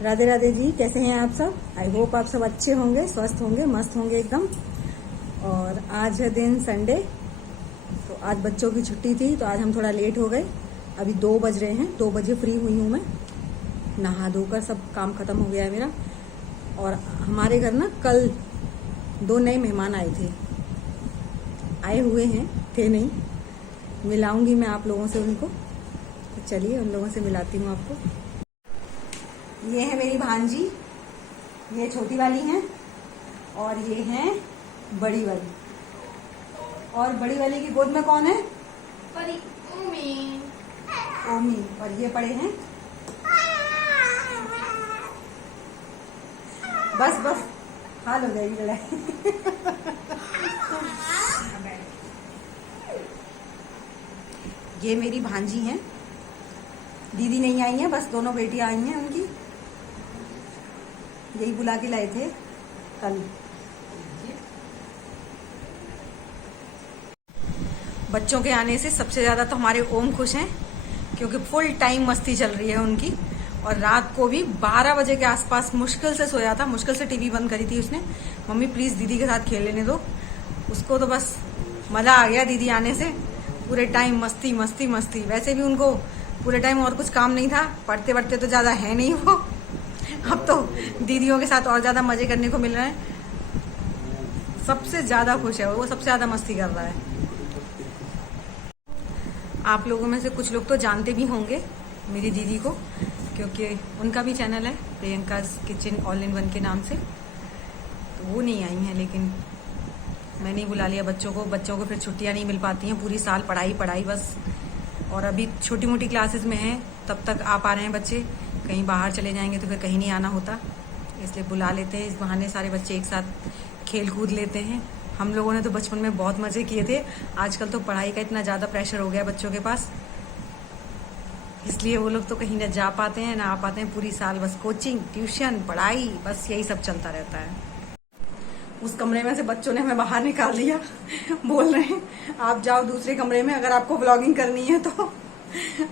राधे राधे जी, कैसे हैं आप सब। आई होप आप सब अच्छे होंगे, स्वस्थ होंगे, मस्त होंगे एकदम। और आज है दिन संडे, तो आज बच्चों की छुट्टी थी तो आज हम थोड़ा लेट हो गए। अभी 2 बज रहे हैं, 2 बजे फ्री हुई हूँ मैं। नहा धोकर सब काम खत्म हो गया है मेरा। और हमारे घर ना कल 2 नए मेहमान आए थे, आए हुए हैं, थे नहीं। मिलाऊंगी मैं आप लोगों से उनको, तो चलिए उन लोगों से मिलाती हूँ आपको। ये है मेरी भांजी, ये छोटी वाली हैं, और ये हैं बड़ी वाली। और बड़ी वाली की गोद में कौन है? ओमी। ओमी। और ये पड़े हैं, बस बस हाल हो जाएगी लड़ाई। ये मेरी भांजी हैं, दीदी नहीं आई हैं, बस दोनों बेटियां आई हैं उनकी। यही बुला के लाए थे कल। बच्चों के आने से सबसे ज्यादा तो हमारे ओम खुश हैं, क्योंकि फुल टाइम मस्ती चल रही है उनकी। और रात को भी 12 बजे के आसपास मुश्किल से सोया था, मुश्किल से टीवी बंद करी थी उसने। मम्मी प्लीज दीदी के साथ खेल लेने दो। उसको तो बस मजा आ गया दीदी आने से, पूरे टाइम मस्ती मस्ती मस्ती। वैसे भी उनको पूरे टाइम और कुछ काम नहीं था, पढ़ते पढ़ते तो ज्यादा है नहीं वो। अब तो दीदियों के साथ और ज्यादा मजे करने को मिल रहे हैं। सबसे ज्यादा खुश है वो, सबसे ज्यादा मस्ती कर रहा है। आप लोगों में से कुछ लोग तो जानते भी होंगे मेरी दीदी को, क्योंकि उनका भी चैनल है Priyanka's kitchen all in one के नाम से। तो वो नहीं आई हैं, लेकिन मैंने ही बुला लिया बच्चों को। बच्चों को फिर छुट्टियां नहीं मिल पाती हैं, पूरी साल पढ़ाई पढ़ाई बस। और अभी छोटी मोटी क्लासेस में हैं, तब तक आ पा रहे हैं बच्चे। कहीं बाहर चले जाएंगे तो फिर कहीं नहीं आना होता, इसलिए बुला लेते हैं। इस बहाने सारे बच्चे एक साथ खेल कूद लेते हैं। हम लोगों ने तो बचपन में बहुत मजे किए थे। आजकल तो पढ़ाई का इतना ज्यादा प्रेशर हो गया बच्चों के पास, इसलिए वो लोग तो कहीं न जा पाते हैं ना आ पाते हैं। पूरी साल बस कोचिंग, ट्यूशन, पढ़ाई, बस यही सब चलता रहता है। उस कमरे में से बच्चों ने हमें बाहर निकाल दिया। बोल रहे हैं आप जाओ दूसरे कमरे में, अगर आपको व्लॉगिंग करनी है तो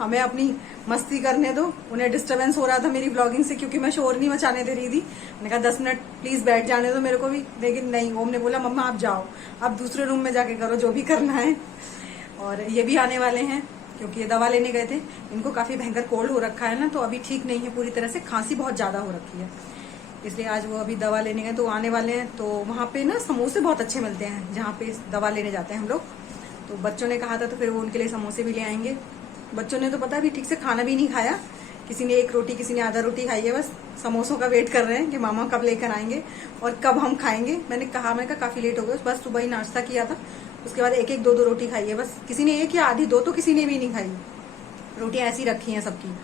हमें अपनी मस्ती करने दो। उन्हें डिस्टरबेंस हो रहा था मेरी व्लॉगिंग से, क्योंकि मैं शोर नहीं मचाने दे रही थी। मैंने कहा 10 मिनट प्लीज बैठ जाने दो मेरे को भी, लेकिन नहीं, ओम ने बोला मम्मा आप जाओ, आप दूसरे रूम में जाके करो जो भी करना है। और ये भी आने वाले हैं, क्योंकि ये दवा लेने गए थे। इनको काफी भयंकर कोल्ड हो रखा है ना, तो अभी ठीक नहीं है पूरी तरह से, खांसी बहुत ज्यादा हो रखी है, इसलिए आज वो अभी दवा लेने गए तो आने वाले हैं। तो वहां पे ना समोसे बहुत अच्छे मिलते हैं जहाँ पे दवा लेने जाते हैं हम लोग। तो बच्चों ने कहा था तो फिर वो उनके लिए समोसे भी ले आएंगे। बच्चों ने तो पता भी ठीक से खाना भी नहीं खाया, किसी ने 1 रोटी, किसी ने आधा रोटी खाई है। बस समोसों का वेट कर रहे हैं कि मामा कब लेकर आएंगे और कब हम खाएंगे। मैंने कहा काफी लेट हो गया, बस सुबह ही नाश्ता किया था, उसके बाद 1-1, 2-2 रोटी खाई है बस। किसी ने 1 या आधी 2 तो किसी ने भी नहीं खाई। रोटियां ऐसी रखी हैं सबकी,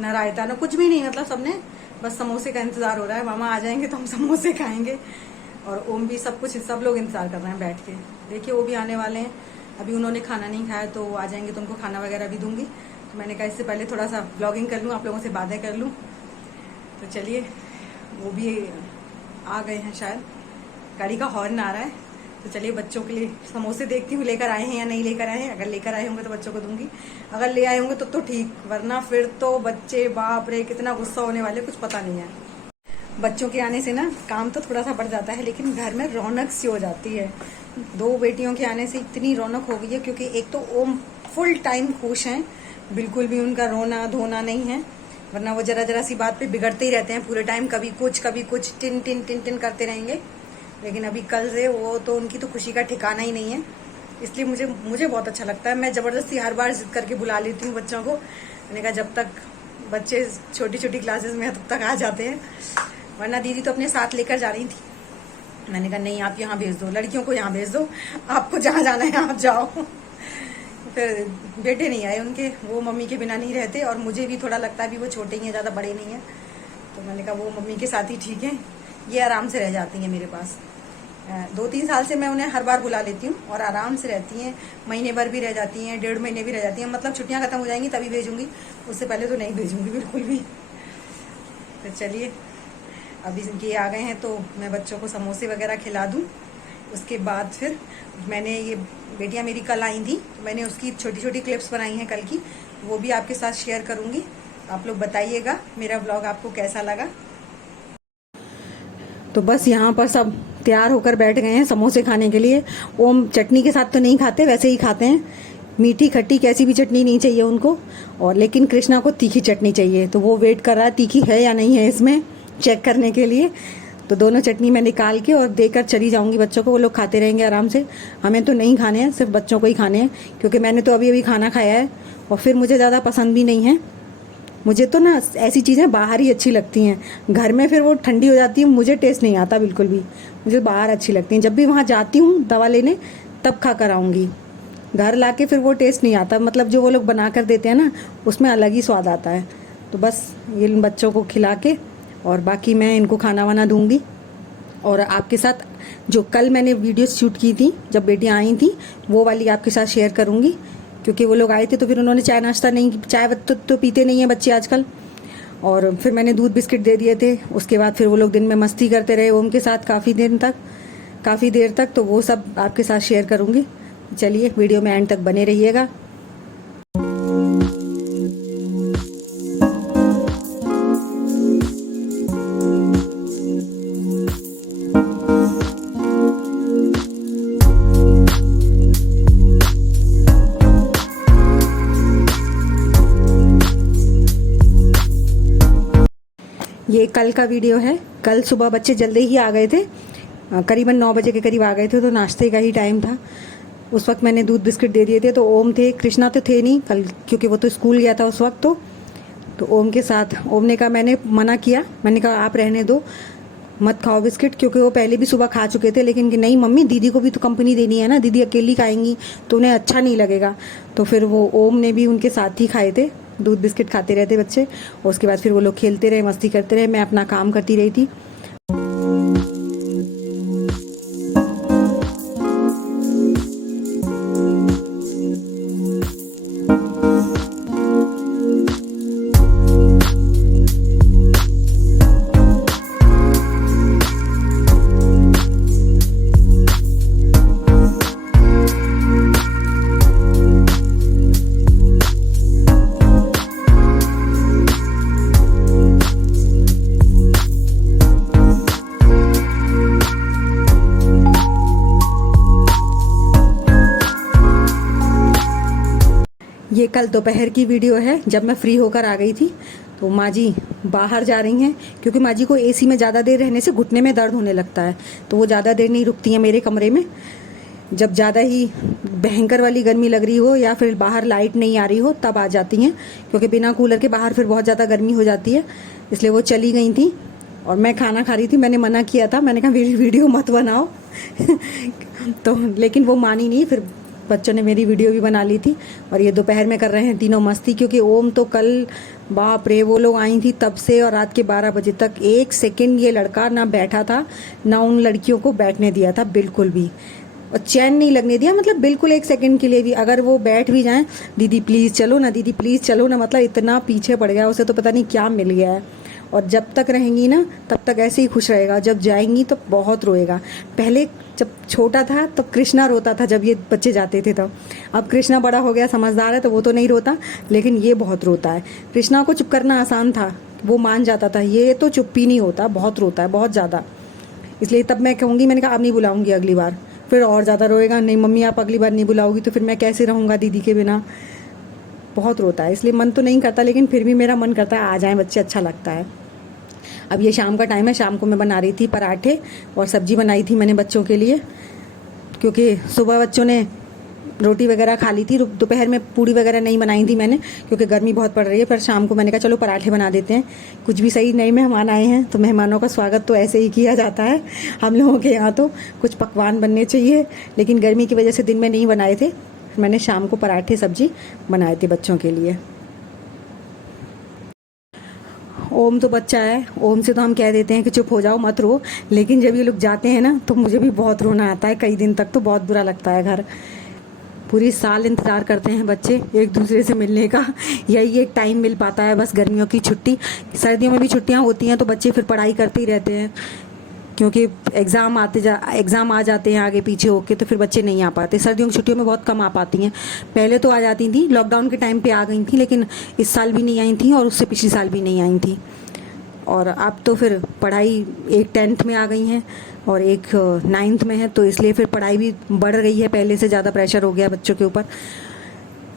न रायता न कुछ भी नहीं, मतलब सबने बस समोसे का इंतजार हो रहा है। मामा आ जाएंगे तो हम समोसे खाएंगे। और ओम भी, सब कुछ, सब लोग इंतजार कर रहे हैं बैठ के। देखिए वो भी आने वाले हैं, अभी उन्होंने खाना नहीं खाया तो आ जाएंगे तो उनको खाना वगैरह भी दूंगी। तो मैंने कहा इससे पहले थोड़ा सा ब्लॉगिंग कर लूँ, आप लोगों से बातें कर लूँ। तो चलिए, वो भी आ गए हैं शायद, गाड़ी का हॉर्न आ रहा है। तो चलिए बच्चों के लिए समोसे देखती हूँ लेकर आए हैं या नहीं लेकर आए हैं। अगर लेकर आए होंगे तो बच्चों को दूंगी, अगर ले आए होंगे तो ठीक, वरना फिर तो बच्चे बाप रे कितना गुस्सा होने वाले, कुछ पता नहीं है। बच्चों के आने से ना काम तो थोड़ा सा बढ़ जाता है, लेकिन घर में रौनक सी हो जाती है। 2 बेटियों के आने से इतनी रौनक हो गई है, क्योंकि एक तो ओम फुल टाइम खुश हैं, बिल्कुल भी उनका रोना धोना नहीं है। वरना वो जरा जरा सी बात पे बिगड़ते ही रहते हैं पूरे टाइम, कभी कुछ टिन टिन टिन टिन करते रहेंगे। लेकिन अभी कल से वो तो, उनकी तो खुशी का ठिकाना ही नहीं है। इसलिए मुझे बहुत अच्छा लगता है। मैं जबरदस्ती हर बार जिद करके बुला लेती हूँ बच्चों को। मैंने कहा जब तक बच्चे छोटी छोटी क्लासेस में है तब तक आ जाते हैं, वरना दीदी तो अपने साथ लेकर जा रही थी। मैंने कहा नहीं, आप यहाँ भेज दो, लड़कियों को यहाँ भेज दो, आपको जहाँ जाना है आप जाओ। फिर बेटे नहीं आए उनके, वो मम्मी के बिना नहीं रहते। और मुझे भी थोड़ा लगता है भी वो छोटे ही हैं, ज्यादा बड़े नहीं है। तो मैंने कहा वो मम्मी के साथ ही ठीक है, ये आराम से रह जाती हैं मेरे पास। 2-3 साल से मैं उन्हें हर बार बुला लेती हूँ और आराम से रहती हैं। महीने भर भी रह जाती हैं, 1.5 महीने भी रह जाती हैं। मतलब छुट्टियां खत्म हो जाएंगी तभी भेजूंगी, उससे पहले तो नहीं भेजूंगी बिल्कुल भी। तो चलिए, अभी ये आ गए हैं तो मैं बच्चों को समोसे वगैरह खिला दूँ। उसके बाद फिर मैंने, ये बेटियां मेरी कल आई थी तो मैंने उसकी छोटी छोटी क्लिप्स बनाई हैं कल की, वो भी आपके साथ शेयर करूंगी। आप लोग बताइएगा मेरा व्लॉग आपको कैसा लगा। तो बस यहाँ पर सब तैयार होकर बैठ गए हैं समोसे खाने के लिए। ओम चटनी के साथ तो नहीं खाते, वैसे ही खाते हैं, मीठी खट्टी कैसी भी चटनी नहीं चाहिए उनको। और लेकिन कृष्णा को तीखी चटनी चाहिए, तो वो वेट कर रहा है तीखी है या नहीं है इसमें चेक करने के लिए। तो दोनों चटनी मैं निकाल के और देकर चली जाऊंगी बच्चों को, वो लोग खाते रहेंगे आराम से। हमें तो नहीं खाने हैं, सिर्फ बच्चों को ही खाने हैं, क्योंकि मैंने तो अभी अभी खाना खाया है और फिर मुझे ज़्यादा पसंद भी नहीं है। मुझे तो ना ऐसी चीज़ें बाहर ही अच्छी लगती हैं, घर में फिर वो ठंडी हो जाती है, मुझे टेस्ट नहीं आता बिल्कुल भी। मुझे बाहर अच्छी लगती हैं, जब भी वहाँ जाती हूँ दवा लेने तब खा कर आऊँगी। घर लाके फिर वो टेस्ट नहीं आता, मतलब जो वो लोग बना कर देते हैं ना उसमें अलग ही स्वाद आता है। तो बस ये इन बच्चों को खिला के और बाकी मैं इनको खाना वाना दूँगी। और आपके साथ जो कल मैंने वीडियो शूट की थी जब बेटियाँ आई थी वो वाली आपके साथ शेयर करूँगी, क्योंकि वो लोग आए थे तो फिर उन्होंने चाय नाश्ता नहीं, चाय तो पीते नहीं हैं बच्चे आजकल। और फिर मैंने दूध बिस्किट दे दिए थे। उसके बाद फिर वो लोग दिन में मस्ती करते रहे ओम के साथ काफ़ी देर तक, तो वो सब आपके साथ शेयर करूँगी। चलिए वीडियो में एंड तक बने रहिएगा। ये कल का वीडियो है। कल सुबह बच्चे जल्दी ही आ गए थे, करीबन 9 बजे के करीब आ गए थे, तो नाश्ते का ही टाइम था। उस वक्त मैंने दूध बिस्किट दे दिए थे। तो ओम थे, कृष्णा तो थे नहीं कल, क्योंकि वो तो स्कूल गया था उस वक्त। तो ओम के साथ, ओम ने कहा, मैंने मना किया, मैंने कहा आप रहने दो, मत खाओ बिस्किट, क्योंकि वो पहले भी सुबह खा चुके थे। लेकिन कि नहीं मम्मी, दीदी को भी तो कंपनी देनी है ना, दीदी अकेली खाएंगी तो उन्हें अच्छा नहीं लगेगा। तो फिर वो ओम ने भी उनके साथ ही खाए थे, दूध बिस्किट खाते रहते बच्चे। और उसके बाद फिर वो लोग खेलते रहे, मस्ती करते रहे, मैं अपना काम करती रही थी। ये कल दोपहर की वीडियो है, जब मैं फ्री होकर आ गई थी। तो माँ जी बाहर जा रही हैं, क्योंकि माँ जी को एसी में ज़्यादा देर रहने से घुटने में दर्द होने लगता है, तो वो ज़्यादा देर नहीं रुकती हैं मेरे कमरे में। जब ज़्यादा ही भयंकर वाली गर्मी लग रही हो या फिर बाहर लाइट नहीं आ रही हो तब आ जाती हैं, क्योंकि बिना कूलर के बाहर फिर बहुत ज़्यादा गर्मी हो जाती है। इसलिए वो चली गई थी और मैं खाना खा रही थी। मैंने मना किया था, मैंने कहा मेरी वीडियो मत बनाओ तो लेकिन वो मानी नहीं, फिर बच्चों ने मेरी वीडियो भी बना ली थी। और ये दोपहर में कर रहे हैं तीनों मस्ती, क्योंकि ओम तो कल बाप रे, वो लोग आई थी तब से और रात के 12 बजे तक 1 सेकंड ये लड़का ना बैठा था, ना उन लड़कियों को बैठने दिया था बिल्कुल भी, और चैन नहीं लगने दिया, मतलब बिल्कुल 1 सेकंड के लिए भी। अगर वो बैठ भी जाएं, दीदी प्लीज़ चलो ना, दीदी प्लीज़ चलो ना, मतलब इतना पीछे पड़ गया उसे, तो पता नहीं क्या मिल गया है। और जब तक रहेंगी ना तब तक ऐसे ही खुश रहेगा, जब जाएंगी तो बहुत रोएगा। पहले जब छोटा था तो कृष्णा रोता था जब ये बच्चे जाते थे, तब। अब कृष्णा बड़ा हो गया, समझदार है, तो वो तो नहीं रोता, लेकिन ये बहुत रोता है। कृष्णा को चुप करना आसान था, वो मान जाता था, ये तो चुप ही नहीं होता, बहुत रोता है, बहुत ज़्यादा। इसलिए तब मैं कहूँगी, मैंने कहा अब नहीं बुलाऊँगी अगली बार, फिर और ज़्यादा रोएगा, नहीं मम्मी आप अगली बार नहीं बुलाओगी तो फिर मैं कैसे रहूँगा दीदी के बिना। बहुत रोता है, इसलिए मन तो नहीं करता, लेकिन फिर भी मेरा मन करता है आ जाएं बच्चे, अच्छा लगता है। अब ये शाम का टाइम है, शाम को मैं बना रही थी पराठे और सब्जी बनाई थी मैंने बच्चों के लिए, क्योंकि सुबह बच्चों ने रोटी वगैरह खा ली थी, दोपहर में पूड़ी वगैरह नहीं बनाई थी मैंने, क्योंकि गर्मी बहुत पड़ रही है। फिर शाम को मैंने कहा चलो पराठे बना देते हैं, कुछ भी सही। नए मेहमान आए हैं तो मेहमानों का स्वागत तो ऐसे ही किया जाता है हम लोगों के यहाँ, तो कुछ पकवान बनने चाहिए, लेकिन गर्मी की वजह से दिन में नहीं बनाए थे। मैंने शाम को पराठे सब्जी बनाए थे बच्चों के लिए। ओम तो बच्चा है, ओम से तो हम कह देते हैं कि चुप हो जाओ मत रो, लेकिन जब ये लोग जाते हैं ना तो मुझे भी बहुत रोना आता है, कई दिन तक तो बहुत बुरा लगता है। घर पूरी साल इंतज़ार करते हैं बच्चे एक दूसरे से मिलने का, यही एक टाइम मिल पाता है बस, गर्मियों की छुट्टी। सर्दियों में भी छुट्टियां होती हैं तो बच्चे फिर पढ़ाई करते ही रहते हैं, क्योंकि एग्ज़ाम आ जाते हैं आगे पीछे होके, तो फिर बच्चे नहीं आ पाते। सर्दियों की छुट्टियों में बहुत कम आ पाती हैं। पहले तो आ जाती थी, लॉकडाउन के टाइम पे आ गई थी, लेकिन इस साल भी नहीं आई थी और उससे पिछले साल भी नहीं आई थी। और अब तो फिर पढ़ाई, एक 10th में आ गई हैं और एक 9th में है, तो इसलिए फिर पढ़ाई भी बढ़ गई है, पहले से ज़्यादा प्रेशर हो गया बच्चों के ऊपर।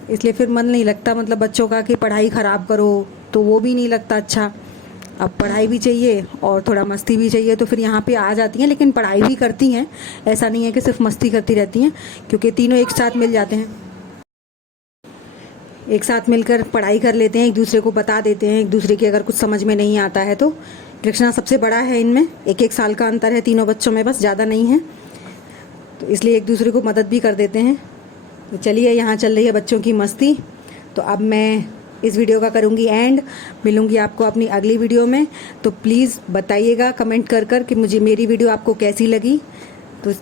इसलिए फिर मन नहीं लगता, मतलब बच्चों का कि पढ़ाई ख़राब करो, तो वो भी नहीं लगता अच्छा। अब पढ़ाई भी चाहिए और थोड़ा मस्ती भी चाहिए, तो फिर यहाँ पे आ जाती हैं, लेकिन पढ़ाई भी करती हैं। ऐसा नहीं है कि सिर्फ मस्ती करती रहती हैं, क्योंकि तीनों एक साथ मिल जाते हैं, एक साथ मिलकर पढ़ाई कर लेते हैं, एक दूसरे को बता देते हैं, एक दूसरे की अगर कुछ समझ में नहीं आता है तो। कृष्णा सबसे बड़ा है इनमें, 1-1 साल का अंतर है तीनों बच्चों में, बस, ज़्यादा नहीं है, तो इसलिए एक दूसरे को मदद भी कर देते हैं। तो चलिए, यहाँ चल रही है बच्चों की मस्ती। तो अब मैं इस वीडियो का करूँगी एंड, मिलूँगी आपको अपनी अगली वीडियो में। तो प्लीज़ बताइएगा कमेंट कर कि मुझे मेरी वीडियो आपको कैसी लगी। तो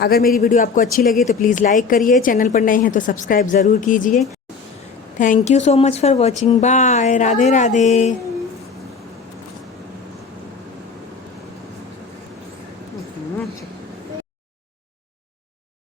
अगर मेरी वीडियो आपको अच्छी लगी तो प्लीज़ लाइक करिए, चैनल पर नए हैं तो सब्सक्राइब ज़रूर कीजिए। Thank you so much for watching. Bye, Radhe Radhe.